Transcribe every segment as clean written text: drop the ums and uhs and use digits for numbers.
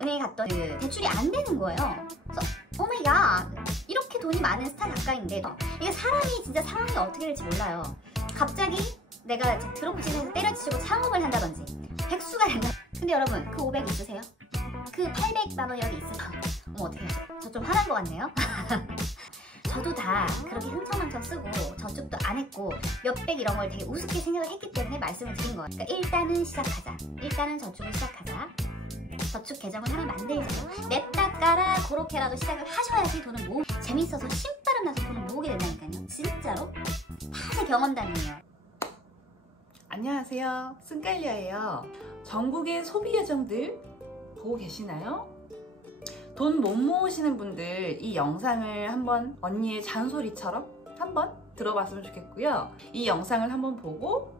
은행에 갔더니 그 대출이 안 되는 거예요. 그래서 오마이갓, 이렇게 돈이 많은 스타 작가인데 이게 사람이 진짜 상황이 어떻게 될지 몰라요. 갑자기 내가 드롭시장에서 때려치고 창업을 한다든지 백수가 된다. 근데 여러분, 그 500 있으세요? 그 800만 원이라도 있으세요? 어머, 어떡해, 저 좀 화난 것 같네요. 저도 다 그렇게 흥청망청 쓰고 저축도 안 했고 몇백 이런 걸 되게 우습게 생각을 했기 때문에 말씀을 드린 거예요. 그러니까 일단은 시작하자. 일단은 저축을 시작하자. 저축 계정을 하나 만들세요. 냅다 깔아 그렇게라도 시작을 하셔야지 돈을 모으. 재밌어서 신바람 나서 돈을 모으게 된다니까요. 진짜로 다 제 경험담이에요. 안녕하세요, 승깔리아예요. 전국의 소비 계정들 보고 계시나요? 돈 못 모으시는 분들 이 영상을 한번 언니의 잔소리처럼 한번 들어봤으면 좋겠고요. 이 영상을 한번 보고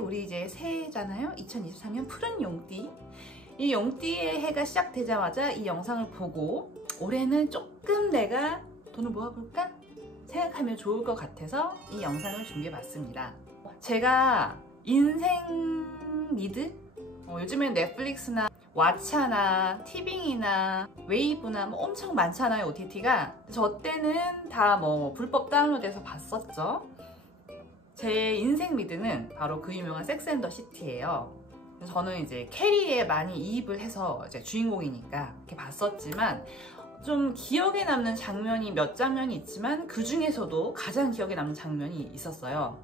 우리 이제 새해잖아요. 2023년 푸른 용띠. 이 용띠의 해가 시작되자마자 이 영상을 보고 올해는 조금 내가 돈을 모아볼까 생각하면 좋을 것 같아서 이 영상을 준비해봤습니다. 제가 인생 리드? 요즘엔 넷플릭스나 왓챠나 티빙이나 웨이브나 뭐 엄청 많잖아요, OTT가. 저 때는 다 뭐 불법 다운로드해서 봤었죠. 제 인생 리드는 바로 그 유명한 섹스 앤 더 시티예요. 저는 이제 캐리에 많이 이입을 해서 이제 주인공이니까 이렇게 봤었지만 좀 기억에 남는 장면이 몇 장면이 있지만 그 중에서도 가장 기억에 남는 장면이 있었어요.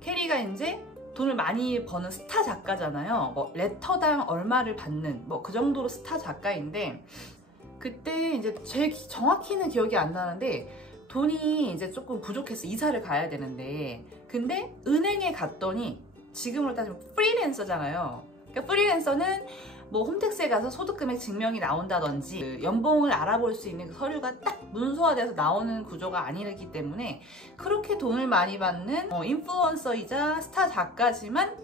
캐리가 이제 돈을 많이 버는 스타 작가잖아요. 뭐 레터당 얼마를 받는 뭐 그 정도로 스타 작가인데, 그때 이제 제 정확히는 기억이 안 나는데 돈이 이제 조금 부족해서 이사를 가야 되는데, 근데 은행에 갔더니 지금으로 따지면 프리랜서잖아요. 그러니까 프리랜서는 뭐 홈택스에 가서 소득금액 증명이 나온다든지 그 연봉을 알아볼 수 있는 그 서류가 딱 문서화돼서 나오는 구조가 아니기 때문에 그렇게 돈을 많이 받는 인플루언서이자 스타 작가지만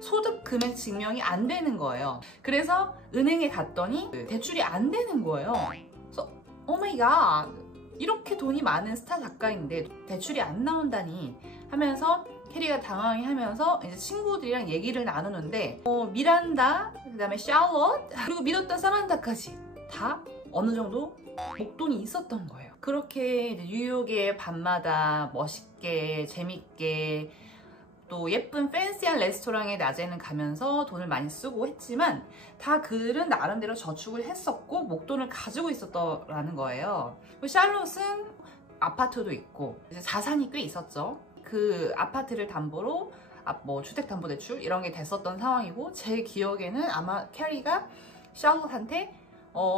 소득금액 증명이 안 되는 거예요. 그래서 은행에 갔더니 대출이 안 되는 거예요. 그래서 오마이갓, 이렇게 돈이 많은 스타 작가인데 대출이 안 나온다니 하면서 캐리가 당황해하면서 이제 친구들이랑 얘기를 나누는데 미란다, 그 다음에 샬롯, 그리고 믿었던 사만다까지 다 어느 정도 목돈이 있었던 거예요. 그렇게 이제 뉴욕의 밤마다 멋있게 재밌게 또 예쁜 팬시한 레스토랑에 낮에는 가면서 돈을 많이 쓰고 했지만 다 그들은 나름대로 저축을 했었고 목돈을 가지고 있었더라는 거예요. 샬롯은 아파트도 있고 이제 자산이 꽤 있었죠. 그 아파트를 담보로 뭐 주택담보대출 이런 게 됐었던 상황이고, 제 기억에는 아마 캐리가 샬롯한테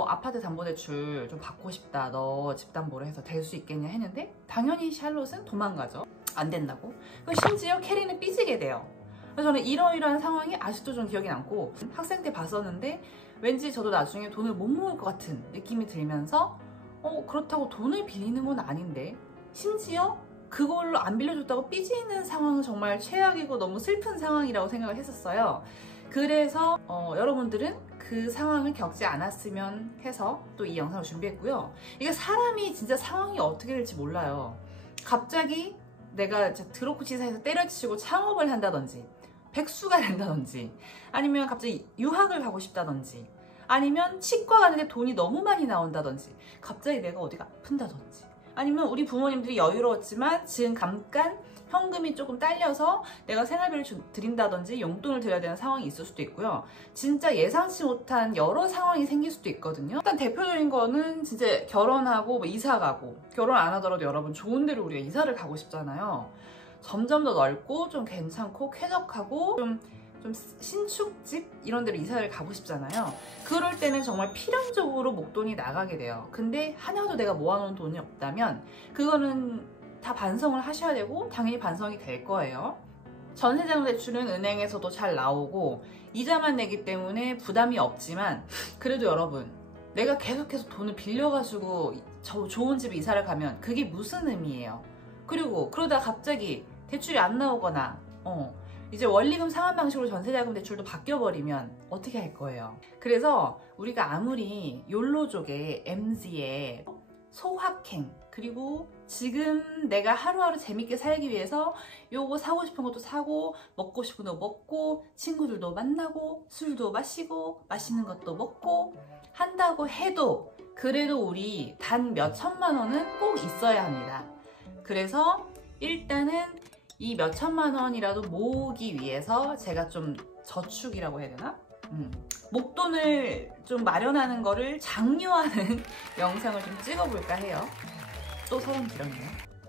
아파트 담보대출 좀 받고 싶다, 너 집담보로 해서 될 수 있겠냐 했는데 당연히 샬롯은 도망가죠. 안 된다고. 심지어 캐리는 삐지게 돼요. 그래서 저는 이러이러한 상황이 아직도 좀 기억이 남고, 학생 때 봤었는데 왠지 저도 나중에 돈을 못 모을 것 같은 느낌이 들면서 그렇다고 돈을 빌리는 건 아닌데, 심지어 그걸로 안 빌려줬다고 삐지는 상황은 정말 최악이고 너무 슬픈 상황이라고 생각을 했었어요. 그래서 여러분들은 그 상황을 겪지 않았으면 해서 또 이 영상을 준비했고요. 이게 사람이 진짜 상황이 어떻게 될지 몰라요. 갑자기 내가 드로코치사에서 때려치고 창업을 한다든지 백수가 된다든지, 아니면 갑자기 유학을 가고 싶다든지, 아니면 치과 가는데 돈이 너무 많이 나온다든지, 갑자기 내가 어디가 아픈다든지, 아니면 우리 부모님들이 여유로웠지만 지금 잠깐 현금이 조금 딸려서 내가 생활비를 드린다든지 용돈을 드려야 되는 상황이 있을 수도 있고요. 진짜 예상치 못한 여러 상황이 생길 수도 있거든요. 일단 대표적인 거는 진짜 결혼하고 뭐 이사 가고, 결혼 안 하더라도 여러분 좋은 데로 우리가 이사를 가고 싶잖아요. 점점 더 넓고 좀 괜찮고 쾌적하고 좀 신축집 이런 데로 이사를 가고 싶잖아요. 그럴 때는 정말 필연적으로 목돈이 나가게 돼요. 근데 하나도 내가 모아놓은 돈이 없다면 그거는 다 반성을 하셔야 되고 당연히 반성이 될 거예요. 전세자금 대출은 은행에서도 잘 나오고 이자만 내기 때문에 부담이 없지만, 그래도 여러분, 내가 계속해서 돈을 빌려가지고 좋은 집에 이사를 가면 그게 무슨 의미예요? 그리고 그러다 갑자기 대출이 안 나오거나 이제 원리금 상환 방식으로 전세자금 대출도 바뀌어버리면 어떻게 할 거예요? 그래서 우리가 아무리 욜로족의 MZ의 소확행 그리고 지금 내가 하루하루 재밌게 살기 위해서 요거 사고 싶은 것도 사고 먹고 싶은 거 먹고 친구들도 만나고 술도 마시고 맛있는 것도 먹고 한다고 해도 그래도 우리 단 몇 천만 원은 꼭 있어야 합니다. 그래서 일단은 이 몇 천만 원이라도 모으기 위해서 제가 좀 저축이라고 해야 되나? 목돈을 좀 마련하는 거를 장려하는 영상을 좀 찍어볼까 해요. 또 서론 길었네요.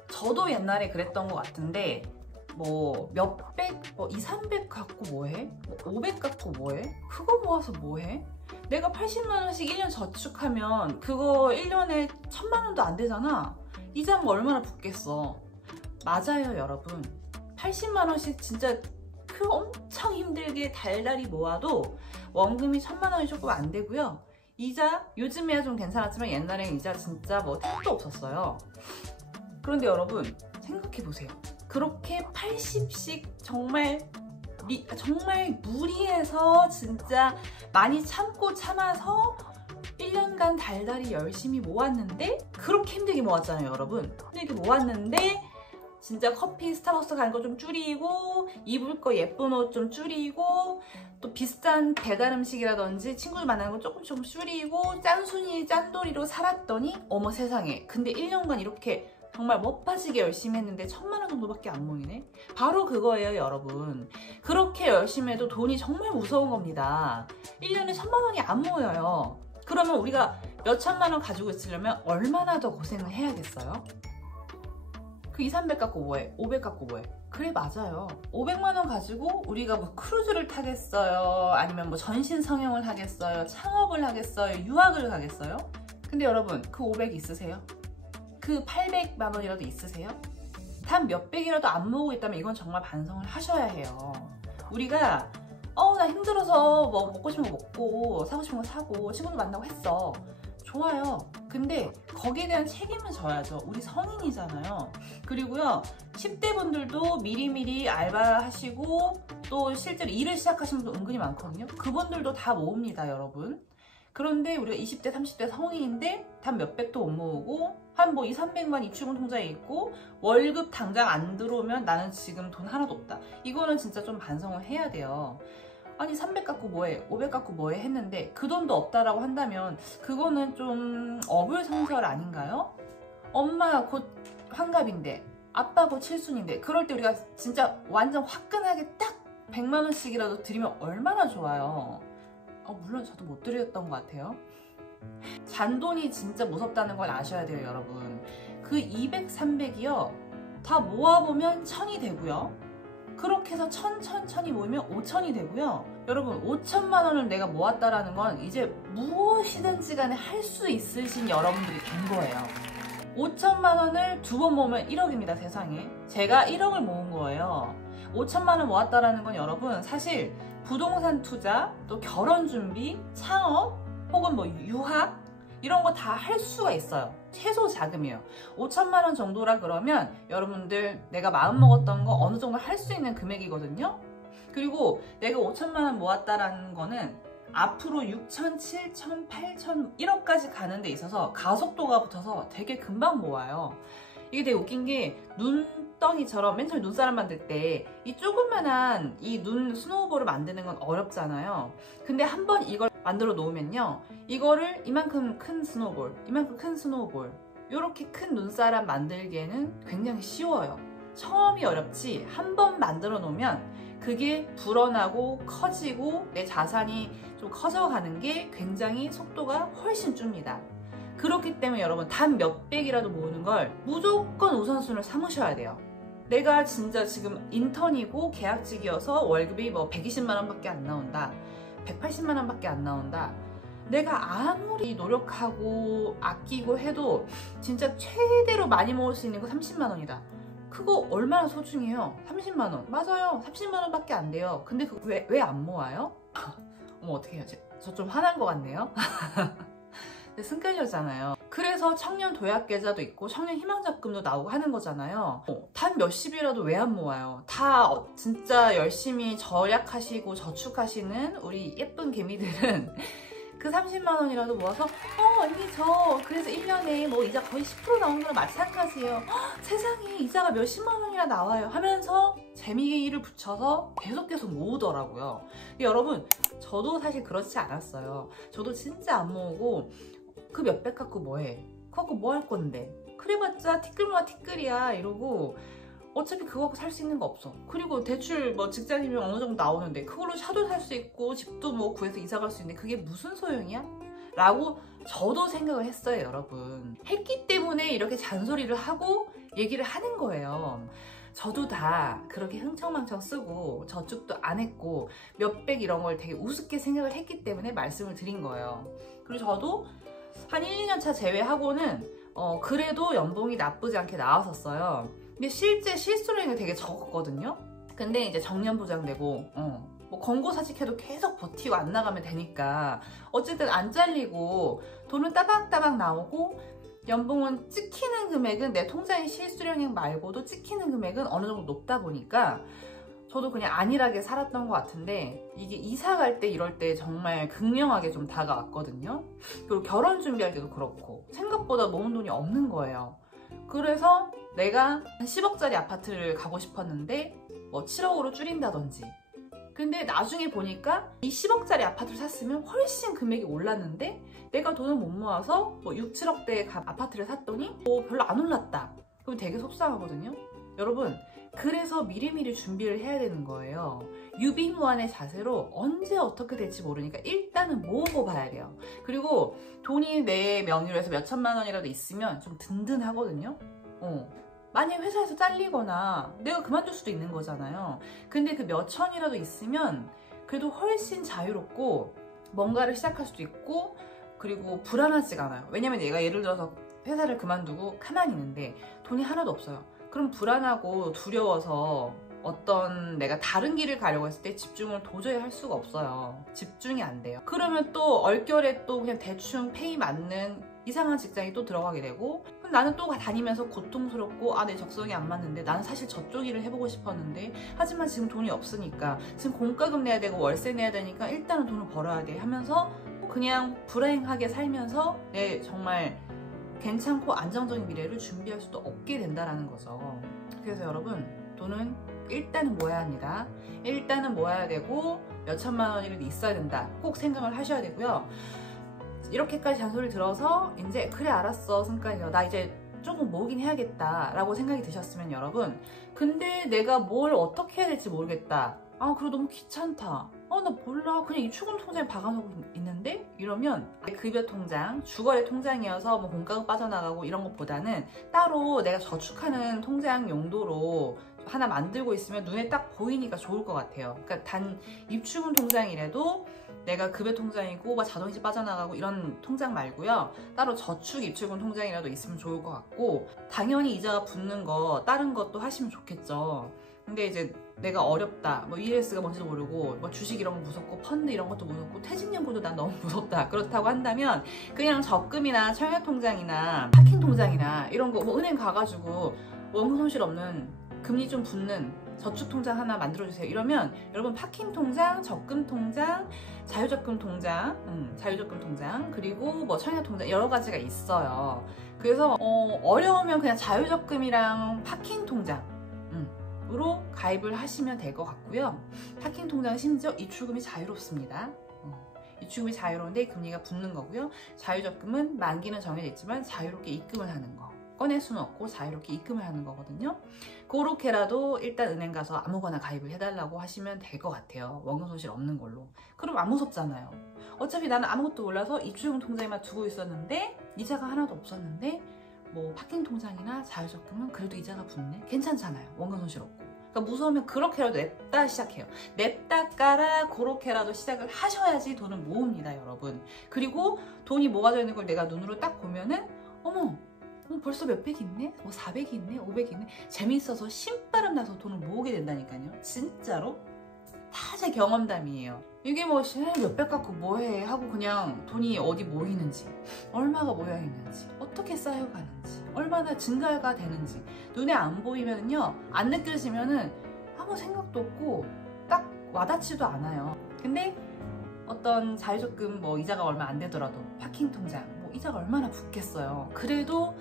저도 옛날에 그랬던 것 같은데 뭐 몇백, 뭐 2, 300 갖고 뭐해? 뭐 500 갖고 뭐해? 그거 모아서 뭐해? 내가 80만 원씩 1년 저축하면 그거 1년에 1000만 원도 안 되잖아. 이자 뭐 얼마나 붙겠어. 맞아요 여러분. 80만 원씩 진짜 그 엄청 힘들게 달달이 모아도 원금이 1000만 원이 조금 안 되고요. 이자 요즘에야 좀 괜찮았지만 옛날엔 이자 진짜 뭐 택도 없었어요. 그런데 여러분 생각해보세요. 그렇게 80씩 정말 무리해서 진짜 많이 참고 참아서 1년간 달달이 열심히 모았는데 그렇게 힘들게 모았잖아요 여러분. 힘들게 모았는데 진짜 커피 스타벅스 가는 거 좀 줄이고 입을 거 예쁜 옷 좀 줄이고 또 비싼 배달 음식이라든지 친구들 만나는 거 조금 줄이고 짠순이 짠돌이로 살았더니 어머 세상에 근데 1년간 이렇게 정말 멋빠지게 열심히 했는데 1000만 원 정도밖에 안 모이네? 바로 그거예요 여러분. 그렇게 열심히 해도 돈이 정말 무서운 겁니다. 1년에 1000만 원이 안 모여요. 그러면 우리가 몇 천만 원 가지고 있으려면 얼마나 더 고생을 해야겠어요? 그 2, 300 갖고 뭐해? 500 갖고 뭐해? 그래 맞아요. 500만 원 가지고 우리가 뭐 크루즈를 타겠어요? 아니면 뭐 전신 성형을 하겠어요? 창업을 하겠어요? 유학을 가겠어요? 근데 여러분 그 500 있으세요? 그 800만 원이라도 있으세요? 단 몇백이라도 안 모으고 있다면 이건 정말 반성을 하셔야 해요. 우리가 나 힘들어서 뭐 먹고 싶은 거 먹고 사고 싶은 거 사고 친구들 만나고 했어. 좋아요. 근데 거기에 대한 책임은 져야죠. 우리 성인이잖아요. 그리고요 10대 분들도 미리미리 알바하시고 또 실제로 일을 시작하신 분도 은근히 많거든요. 그분들도 다 모읍니다 여러분. 그런데 우리가 20대 30대 성인인데 단 몇백도 못 모으고 한 뭐 2, 300만 입출금 통장에 있고 월급 당장 안 들어오면 나는 지금 돈 하나도 없다. 이거는 진짜 좀 반성을 해야 돼요. 아니 300 갖고 뭐해 500 갖고 뭐해 했는데 그 돈도 없다라고 한다면 그거는 좀 어불성설 아닌가요? 엄마 곧 환갑인데 아빠 곧 칠순인데 그럴 때 우리가 진짜 완전 화끈하게 딱 100만 원씩이라도 드리면 얼마나 좋아요. 물론 저도 못 드렸던 것 같아요. 잔돈이 진짜 무섭다는 걸 아셔야 돼요 여러분. 그 200, 300이요 다 모아보면 1000이 되고요. 그렇게 해서 1000이 모이면 5000이 되고요. 여러분 5천만 원을 내가 모았다라는 건 이제 무엇이든지 간에 할 수 있으신 여러분들이 된 거예요. 5천만 원을 2번 모으면 1억입니다 세상에. 제가 1억을 모은 거예요. 5천만 원 모았다라는 건 여러분 사실 부동산 투자, 또 결혼 준비, 창업, 혹은 뭐 유학 이런 거 다 할 수가 있어요. 최소 자금이에요. 5천만 원 정도라 그러면 여러분들 내가 마음먹었던 거 어느 정도 할 수 있는 금액이거든요. 그리고 내가 5천만 원 모았다라는 거는 앞으로 6천, 7천, 8천, 1억까지 가는 데 있어서 가속도가 붙어서 되게 금방 모아요. 이게 되게 웃긴 게 눈덩이처럼 맨 처음에 눈사람 만들 때 이 조그만한 이 눈 스노우볼을 만드는 건 어렵잖아요. 근데 한번 이걸 만들어 놓으면요 이거를 이만큼 큰 스노우볼, 이만큼 큰 스노우볼 이렇게 큰 눈사람 만들기에는 굉장히 쉬워요. 처음이 어렵지 한번 만들어 놓으면 그게 불어나고 커지고 내 자산이 좀 커져가는 게 굉장히 속도가 훨씬 줍니다. 그렇기 때문에 여러분 단 몇백이라도 모으는 걸 무조건 우선순위를 삼으셔야 돼요. 내가 진짜 지금 인턴이고 계약직이어서 월급이 뭐 120만 원밖에 안 나온다, 180만 원밖에 안 나온다. 내가 아무리 노력하고 아끼고 해도 진짜 최대로 많이 모을 수 있는 거 30만 원이다. 그거 얼마나 소중해요? 30만 원. 맞아요. 30만 원밖에 안 돼요. 근데 그거 왜 안 모아요? 어머 어떻게 해요? 저 좀 화난 것 같네요. 승깔려잖아요. 그래서 청년 도약 계좌도 있고 청년 희망자금도 나오고 하는 거잖아요. 단 몇십이라도 왜 안 모아요? 다 진짜 열심히 절약하시고 저축하시는 우리 예쁜 개미들은 그 30만 원이라도 모아서 언니 저 그래서 1년에 뭐 이자 거의 10% 나오는 거랑 마찬가지예요. 세상에 이자가 몇십만 원이나 나와요 하면서 재미를 붙여서 계속 모으더라고요. 여러분, 저도 사실 그렇지 않았어요. 저도 진짜 안 모으고 그 몇백 갖고 뭐해? 그거 갖고 뭐 할 건데? 그래봤자 티끌모아 티끌이야 이러고 어차피 그거 갖고 살 수 있는 거 없어. 그리고 대출 뭐 직장이면 어느 정도 나오는데 그걸로 차도 살 수 있고 집도 뭐 구해서 이사 갈 수 있는데 그게 무슨 소용이야? 라고 저도 생각을 했어요, 여러분. 했기 때문에 이렇게 잔소리를 하고 얘기를 하는 거예요. 저도 다 그렇게 흥청망청 쓰고 저축도 안 했고 몇백 이런 걸 되게 우습게 생각을 했기 때문에 말씀을 드린 거예요. 그리고 저도 한 1, 2년 차 제외하고는 그래도 연봉이 나쁘지 않게 나왔었어요. 근데 실제 실수령이 되게 적었거든요. 근데 이제 정년보장되고 뭐 권고사직해도 계속 버티고 안 나가면 되니까 어쨌든 안 잘리고 돈은 따박따박 나오고 연봉은 찍히는 금액은 내 통장의 실수령액 말고도 찍히는 금액은 어느 정도 높다 보니까 저도 그냥 안일하게 살았던 것 같은데 이게 이사 갈 때 이럴 때 정말 극명하게 좀 다가왔거든요. 그리고 결혼 준비할 때도 그렇고 생각보다 모은 돈이 없는 거예요. 그래서 내가 한 10억짜리 아파트를 가고 싶었는데 뭐 7억으로 줄인다든지. 근데 나중에 보니까 이 10억짜리 아파트를 샀으면 훨씬 금액이 올랐는데 내가 돈을 못 모아서 뭐 6, 7억대의 아파트를 샀더니 별로 안 올랐다. 그럼 되게 속상하거든요. 여러분, 그래서 미리미리 준비를 해야 되는 거예요. 유비무환의 자세로 언제 어떻게 될지 모르니까 일단은 모으고 봐야 돼요. 그리고 돈이 내 명의로 해서 몇천만 원이라도 있으면 좀 든든하거든요. 만약에 회사에서 잘리거나 내가 그만둘 수도 있는 거잖아요. 근데 그 몇천이라도 있으면 그래도 훨씬 자유롭고 뭔가를 시작할 수도 있고 그리고 불안하지가 않아요. 왜냐면 얘가 예를 들어서 회사를 그만두고 가만히 있는데 돈이 하나도 없어요. 그럼 불안하고 두려워서 어떤 내가 다른 길을 가려고 했을 때 집중을 도저히 할 수가 없어요. 집중이 안 돼요. 그러면 또 얼결에 또 그냥 대충 페이 맞는 이상한 직장에 또 들어가게 되고 그럼 나는 또 다니면서 고통스럽고 내 적성이 안 맞는데 나는 사실 저쪽 일을 해보고 싶었는데 하지만 지금 돈이 없으니까 지금 공과금 내야 되고 월세 내야 되니까 일단은 돈을 벌어야 돼 하면서 그냥 불행하게 살면서 내 정말 괜찮고 안정적인 미래를 준비할 수도 없게 된다는 거죠. 그래서 여러분, 돈은 일단은 모아야 합니다. 일단은 모아야 되고 몇천만 원이라도 있어야 된다. 꼭 생각을 하셔야 되고요. 이렇게까지 잔소리를 들어서 이제 그래 알았어 승관이요, 나 이제 조금 모으긴 해야겠다 라고 생각이 드셨으면 여러분, 근데 내가 뭘 어떻게 해야 될지 모르겠다, 그리고 너무 귀찮다, 나 몰라 그냥 이 추금 통장에 박아놓고 있는데 이러면 급여 통장, 주거래 통장이어서 뭐 공과금 빠져나가고 이런 것보다는 따로 내가 저축하는 통장 용도로 하나 만들고 있으면 눈에 딱 보이니까 좋을 것 같아요. 그러니까 단 입출금 통장이라도 내가 급여 통장이고 막 자동이체 빠져나가고 이런 통장 말고요. 따로 저축 입출금 통장이라도 있으면 좋을 것 같고, 당연히 이자가 붙는 거 다른 것도 하시면 좋겠죠. 근데 이제 내가 어렵다, 뭐 ES가 뭔지도 모르고 뭐 주식 이런 거 무섭고 펀드 이런 것도 무섭고 퇴직연금도 난 너무 무섭다, 그렇다고 한다면 그냥 적금이나 청약통장이나 파킹통장이나 이런 거 뭐 은행 가가지고 원금 손실 없는 금리 좀 붙는 저축통장 하나 만들어주세요. 이러면 여러분 파킹통장, 적금통장, 자유적금통장 그리고 뭐 청약통장 여러 가지가 있어요. 그래서 어려우면 그냥 자유적금이랑 파킹통장 으로 가입을 하시면 될 것 같고요. 파킹통장은 심지어 입출금이 자유롭습니다. 입출금이 자유로운데 금리가 붙는 거고요. 자유적금은 만기는 정해져 있지만 자유롭게 입금을 하는 거, 꺼낼 수는 없고 자유롭게 입금을 하는 거거든요. 그렇게라도 일단 은행 가서 아무거나 가입을 해달라고 하시면 될 것 같아요. 원금 손실 없는 걸로. 그럼 안 무섭잖아요. 어차피 나는 아무것도 몰라서 입출금 통장에만 두고 있었는데 이자가 하나도 없었는데 뭐 파킹 통장이나 자유적금은 그래도 이자가 붙네, 괜찮잖아요. 원금 손실 없고. 그러니까 무서우면 그렇게라도 냅다 시작해요. 냅다 깔아 그렇게라도 시작을 하셔야지 돈을 모읍니다, 여러분. 그리고 돈이 모아져 있는 걸 내가 눈으로 딱 보면은 어머 벌써 몇백이 있네, 뭐 400이 있네, 500이 있네, 재미있어서 신바람 나서 돈을 모으게 된다니까요. 진짜로 다 제 경험담이에요. 이게 뭐 몇백 갖고 뭐해 하고 그냥 돈이 어디 모이는지, 얼마가 모여 있는지, 어떻게 쌓여가는지, 얼마나 증가가 되는지 눈에 안 보이면요, 안 느껴지면은 아무 생각도 없고 딱 와닿지도 않아요. 근데 어떤 자유적금 뭐 이자가 얼마 안 되더라도 파킹 통장 뭐 이자가 얼마나 붙겠어요. 그래도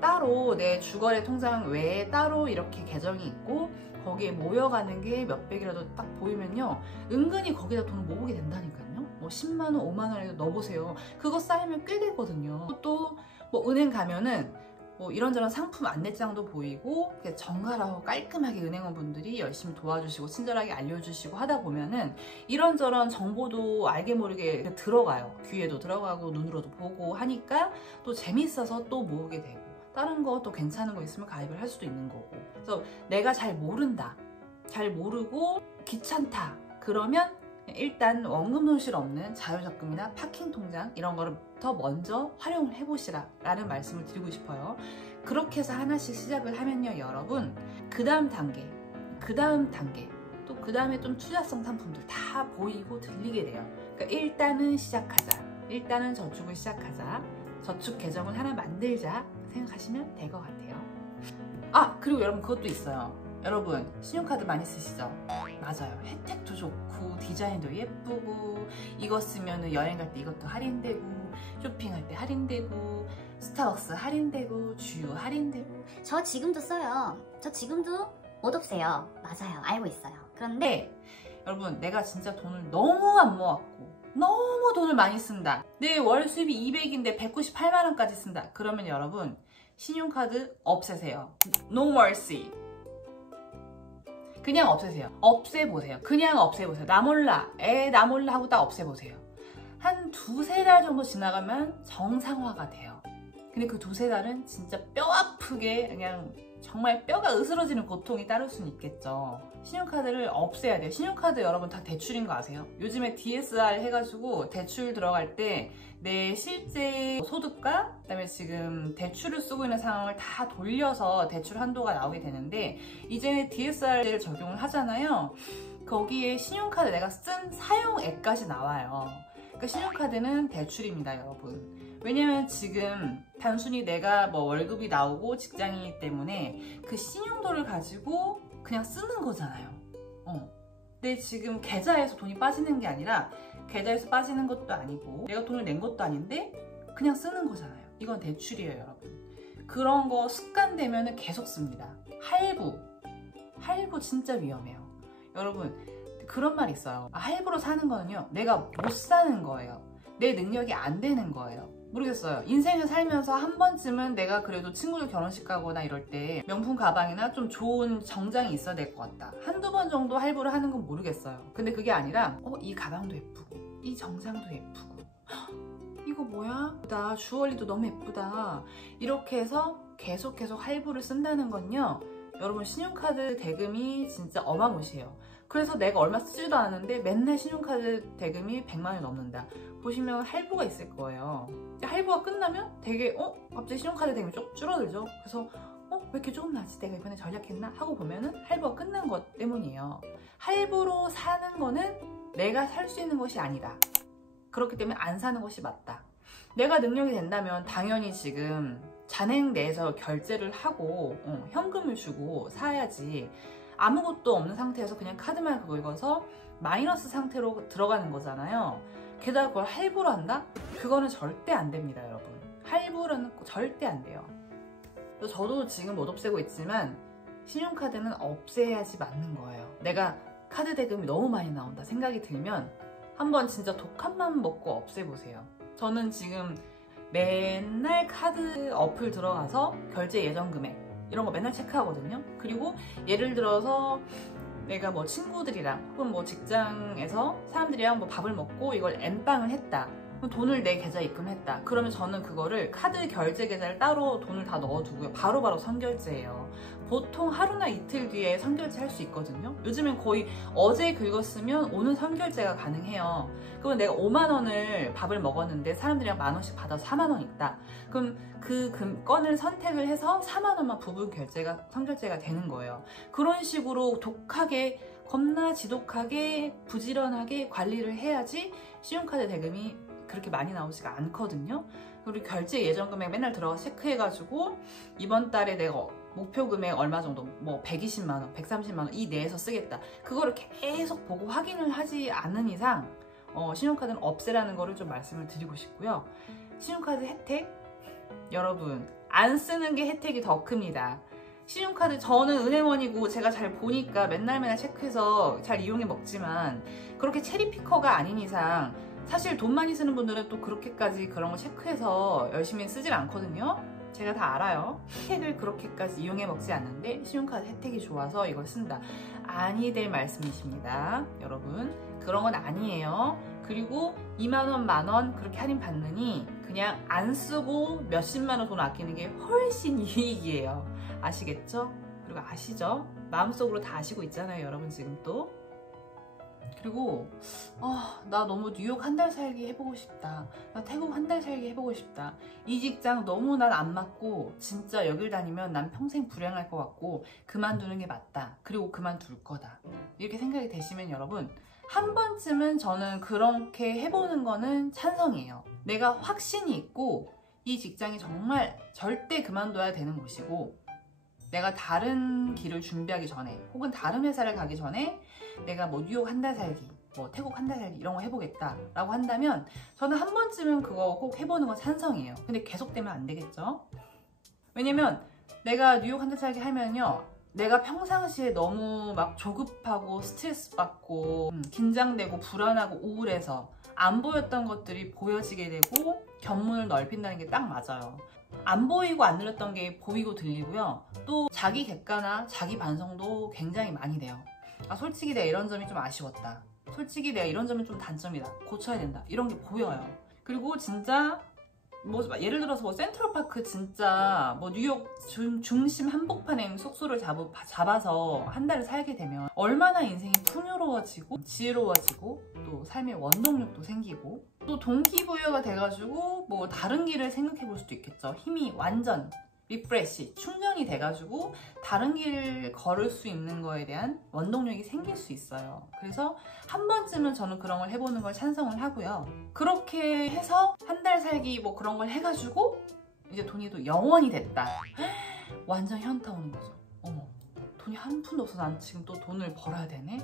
따로 내 주거래 통장 외에 따로 이렇게 계정이 있고 거기에 모여가는 게 몇백이라도 딱 보이면요, 은근히 거기다 돈을 모으게 된다니까요. 뭐 10만원 5만원이라도 넣어보세요. 그거 쌓이면 꽤 되거든요. 또 뭐 은행 가면은 뭐 이런저런 상품 안내장도 보이고 정갈하고 깔끔하게 은행원분들이 열심히 도와주시고 친절하게 알려주시고 하다 보면은 이런저런 정보도 알게 모르게 들어가요. 귀에도 들어가고 눈으로도 보고 하니까 또 재밌어서 또 모으게 되고, 다른 거 또 괜찮은 거 있으면 가입을 할 수도 있는 거고. 그래서 내가 잘 모른다, 잘 모르고 귀찮다 그러면 일단 원금 손실 없는 자유적금이나 파킹 통장 이런 거를 더 먼저 활용을 해보시라 라는 말씀을 드리고 싶어요. 그렇게 해서 하나씩 시작을 하면요 여러분, 그 다음 단계 또 그 다음에 좀 투자성 상품들 다 보이고 들리게 돼요. 그러니까 일단은 시작하자, 일단은 저축을 시작하자, 저축 계정을 하나 만들자 생각하시면 될 것 같아요. 아, 그리고 여러분 그것도 있어요. 여러분 신용카드 많이 쓰시죠? 맞아요. 혜택도 좋고 디자인도 예쁘고 이거 쓰면 여행 갈 때 이것도 할인되고 쇼핑할 때 할인되고 스타벅스 할인되고 주유 할인되고. 저 지금도 써요. 저 지금도 못 없애요. 맞아요. 알고 있어요. 그런데 여러분 내가 진짜 돈을 너무 안 모았고 너무 돈을 많이 쓴다, 내 월 수입이 200인데 198만원까지 쓴다 그러면 여러분 신용카드 없애세요. No mercy. 그냥 없애세요. 없애보세요. 그냥 없애보세요. 나 몰라 하고 딱 없애보세요. 한 두세 달 정도 지나가면 정상화가 돼요. 근데 그 두세 달은 진짜 뼈 아프게 그냥 정말 뼈가 으스러지는 고통이 따를 수는 있겠죠. 신용카드를 없애야 돼요. 신용카드 여러분 다 대출인 거 아세요? 요즘에 DSR 해가지고 대출 들어갈 때 내 실제 소득과 그다음에 지금 대출을 쓰고 있는 상황을 다 돌려서 대출 한도가 나오게 되는데, 이제 DSR을 적용을 하잖아요. 거기에 신용카드 내가 쓴 사용액까지 나와요. 그러니까 신용카드는 대출입니다 여러분. 왜냐면 지금 단순히 내가 뭐 월급이 나오고 직장이기 때문에 그 신용도를 가지고 그냥 쓰는 거잖아요. 근데 지금 계좌에서 돈이 빠지는 게 아니라 계좌에서 빠지는 것도 아니고 내가 돈을 낸 것도 아닌데 그냥 쓰는 거잖아요. 이건 대출이에요 여러분. 그런 거 습관되면 계속 씁니다. 할부 진짜 위험해요 여러분. 그런 말 있어요. 할부로 사는 거는요 내가 못 사는 거예요. 내 능력이 안 되는 거예요. 모르겠어요. 인생을 살면서 한 번쯤은 내가 그래도 친구들 결혼식 가거나 이럴 때 명품 가방이나 좀 좋은 정장이 있어야 될 것 같다. 한두 번 정도 할부를 하는 건 모르겠어요. 근데 그게 아니라 이 가방도 예쁘고 이 정장도 예쁘고 이거 뭐야? 나 주얼리도 너무 예쁘다. 이렇게 해서 계속 할부를 쓴다는 건요 여러분 신용카드 대금이 진짜 어마무시해요. 그래서 내가 얼마 쓰지도 않았는데 맨날 신용카드 대금이 100만 원이 넘는다. 보시면 할부가 있을 거예요. 할부가 끝나면 되게 갑자기 신용카드 대금이 쭉 줄어들죠. 그래서 왜 이렇게 조금 나지? 내가 이번에 전략했나? 하고 보면은 할부가 끝난 것 때문이에요. 할부로 사는 거는 내가 살 수 있는 것이 아니다. 그렇기 때문에 안 사는 것이 맞다. 내가 능력이 된다면 당연히 지금 잔행 내에서 결제를 하고 현금을 주고 사야지, 아무것도 없는 상태에서 그냥 카드만 긁어서 마이너스 상태로 들어가는 거잖아요. 게다가 그걸 할부로 한다? 그거는 절대 안 됩니다 여러분. 할부로는 절대 안 돼요. 저도 지금 못 없애고 있지만 신용카드는 없애야지 맞는 거예요. 내가 카드 대금이 너무 많이 나온다 생각이 들면 한번 진짜 독한맘 먹고 없애보세요. 저는 지금 맨날 카드 어플 들어가서 결제 예정 금액 이런 거 맨날 체크하거든요. 그리고 예를 들어서 내가 뭐 친구들이랑 혹은 뭐 직장에서 사람들이랑 뭐 밥을 먹고 이걸 N빵을 했다. 돈을 내 계좌에 입금했다. 그러면 저는 그거를 카드 결제 계좌를 따로 돈을 다 넣어두고요. 바로바로 선결제예요. 보통 하루나 이틀 뒤에 선결제 할 수 있거든요. 요즘엔 거의 어제 긁었으면 오늘 선결제가 가능해요. 그러면 내가 5만 원을 밥을 먹었는데 사람들이랑 만 원씩 받아서 4만 원 있다. 그럼 그 건을 선택을 해서 4만 원만 부분 결제가 선결제가 되는 거예요. 그런 식으로 독하게 겁나 지독하게 부지런하게 관리를 해야지 신용카드 대금이 그렇게 많이 나오지가 않거든요. 그리고 결제 예정 금액 맨날 들어가서 체크해가지고 이번 달에 내가 목표 금액 얼마 정도, 뭐 120만 원, 130만 원 이 내에서 쓰겠다. 그거를 계속 보고 확인을 하지 않은 이상 신용카드는 없애라는 거를 좀 말씀을 드리고 싶고요. 신용카드 혜택, 여러분 안 쓰는 게 혜택이 더 큽니다. 신용카드, 저는 은행원이고 제가 잘 보니까 맨날 체크해서 잘 이용해 먹지만, 그렇게 체리피커가 아닌 이상 사실 돈 많이 쓰는 분들은 또 그렇게까지 그런 거 체크해서 열심히 쓰질 않거든요. 제가 다 알아요. 혜택을 그렇게까지 이용해 먹지 않는데 신용카드 혜택이 좋아서 이걸 쓴다. 아니 될 말씀이십니다. 여러분 그런 건 아니에요. 그리고 2만원, 만원 그렇게 할인 받느니 그냥 안 쓰고 몇십만원 돈 아끼는 게 훨씬 이익이에요. 아시겠죠? 그리고 아시죠? 마음속으로 다 아시고 있잖아요, 여러분 지금 또. 그리고 나 너무 뉴욕 한 달 살기 해보고 싶다. 나 태국 한 달 살기 해보고 싶다. 이 직장 너무 난 안 맞고 진짜 여길 다니면 난 평생 불행할 것 같고 그만두는 게 맞다. 그리고 그만둘 거다. 이렇게 생각이 되시면 여러분 한 번쯤은 저는 그렇게 해보는 거는 찬성이에요. 내가 확신이 있고 이 직장이 정말 절대 그만둬야 되는 곳이고, 내가 다른 길을 준비하기 전에 혹은 다른 회사를 가기 전에 내가 뭐 뉴욕 한 달 살기, 뭐 태국 한 달 살기 이런 거 해보겠다 라고 한다면 저는 한 번쯤은 그거 꼭 해보는 건 찬성이에요. 근데 계속되면 안 되겠죠? 왜냐면 내가 뉴욕 한 달 살기 하면요, 내가 평상시에 너무 막 조급하고 스트레스 받고 긴장되고 불안하고 우울해서 안 보였던 것들이 보여지게 되고 견문을 넓힌다는 게 딱 맞아요. 안 보이고 안 들렸던 게 보이고 들리고요. 또 자기 객관화, 자기 반성도 굉장히 많이 돼요. 솔직히 내가 이런 점이 좀 아쉬웠다. 솔직히 내가 이런 점이 좀 단점이다. 고쳐야 된다. 이런 게 보여요. 그리고 진짜 뭐 예를 들어서 뭐 센트럴파크 진짜 뭐 뉴욕 중심 한복판에 숙소를 잡아서 한 달을 살게 되면 얼마나 인생이 풍요로워지고 지혜로워지고 또 삶의 원동력도 생기고 또 동기부여가 돼가지고 뭐 다른 길을 생각해 볼 수도 있겠죠. 힘이 완전 리프레시, 충전이 돼가지고 다른 길을 걸을 수 있는 거에 대한 원동력이 생길 수 있어요. 그래서 한 번쯤은 저는 그런 걸 해보는 걸 찬성을 하고요. 그렇게 해서 한 달 살기 뭐 그런 걸 해가지고 이제 돈이 또 영원이 됐다. 완전 현타 오는 거죠. 어머, 돈이 한 푼도 없어. 난 지금 또 돈을 벌어야 되네?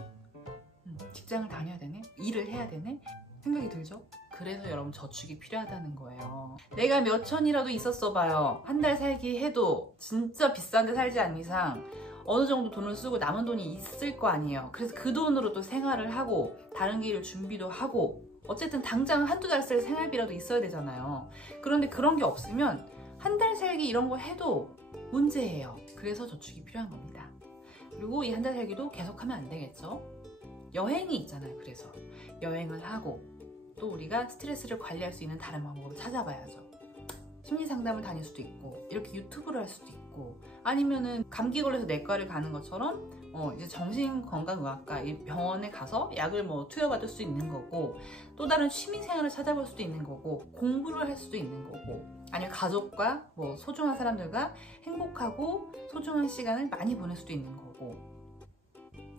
직장을 다녀야 되네? 일을 해야 되네? 생각이 들죠? 그래서 여러분 저축이 필요하다는 거예요. 내가 몇 천이라도 있었어 봐요. 한 달 살기 해도 진짜 비싼데 살지 않는 이상 어느 정도 돈을 쓰고 남은 돈이 있을 거 아니에요. 그래서 그 돈으로 또 생활을 하고 다른 길을 준비도 하고 어쨌든 당장 한두 달 쓸 생활비라도 있어야 되잖아요. 그런데 그런 게 없으면 한 달 살기 이런 거 해도 문제예요. 그래서 저축이 필요한 겁니다. 그리고 이 한 달 살기도 계속하면 안 되겠죠. 여행이 있잖아요. 그래서 여행을 하고 또 우리가 스트레스를 관리할 수 있는 다른 방법을 찾아봐야죠. 심리상담을 다닐 수도 있고 이렇게 유튜브를 할 수도 있고 아니면은 감기 걸려서 내과를 가는 것처럼 이제 정신건강의학과 병원에 가서 약을 뭐 투여받을 수 있는 거고 또 다른 취미생활을 찾아볼 수도 있는 거고 공부를 할 수도 있는 거고 아니면 가족과 뭐 소중한 사람들과 행복하고 소중한 시간을 많이 보낼 수도 있는 거고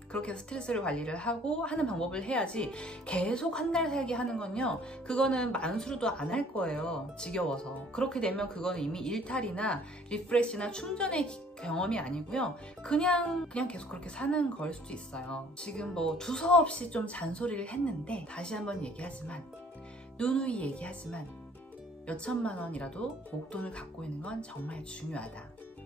그렇게 해서 스트레스를 관리를 하고 하는 방법을 해야지 계속 한 달 살기 하는 건요 그거는 만수르도 안 할 거예요. 지겨워서. 그렇게 되면 그거는 이미 일탈이나 리프레시나 충전의 경험이 아니고요 그냥 계속 그렇게 사는 걸 수도 있어요. 지금 뭐 두서없이 좀 잔소리를 했는데 다시 한번 얘기하지만 누누이 얘기하지만 몇천만 원이라도 목돈을 갖고 있는 건 정말 중요하다.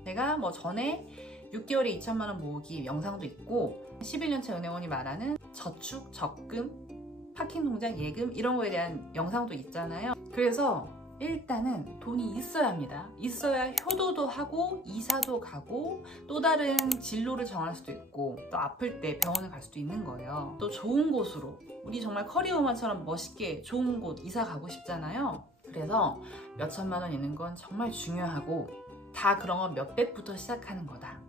내가 뭐 전에 6개월에 2천만 원 모으기 영상도 있고 11년차 은행원이 말하는 저축, 적금, 파킹 통장, 예금 이런 거에 대한 영상도 있잖아요. 그래서 일단은 돈이 있어야 합니다. 있어야 효도도 하고 이사도 가고 또 다른 진로를 정할 수도 있고 또 아플 때 병원을 갈 수도 있는 거예요. 또 좋은 곳으로 우리 정말 커리어우먼처럼 멋있게 좋은 곳 이사 가고 싶잖아요. 그래서 몇천만 원 있는 건 정말 중요하고 다 그런 건 몇백부터 시작하는 거다.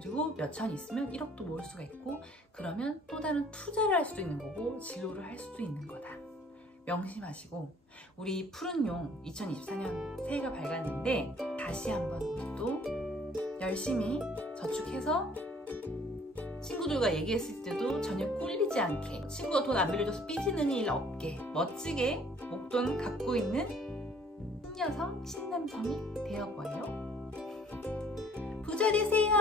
그리고 몇천 있으면 1억도 모을 수가 있고 그러면 또 다른 투자를 할 수도 있는 거고 진로를 할 수도 있는 거다. 명심하시고 우리 푸른용 2024년 새해가 밝았는데 다시 한번 우리 또 열심히 저축해서 친구들과 얘기했을 때도 전혀 꿀리지 않게 친구가 돈 안 빌려줘서 삐지는 일 없게 멋지게 목돈 갖고 있는 신여성, 신남성이 되어보아요. 부자 되세요.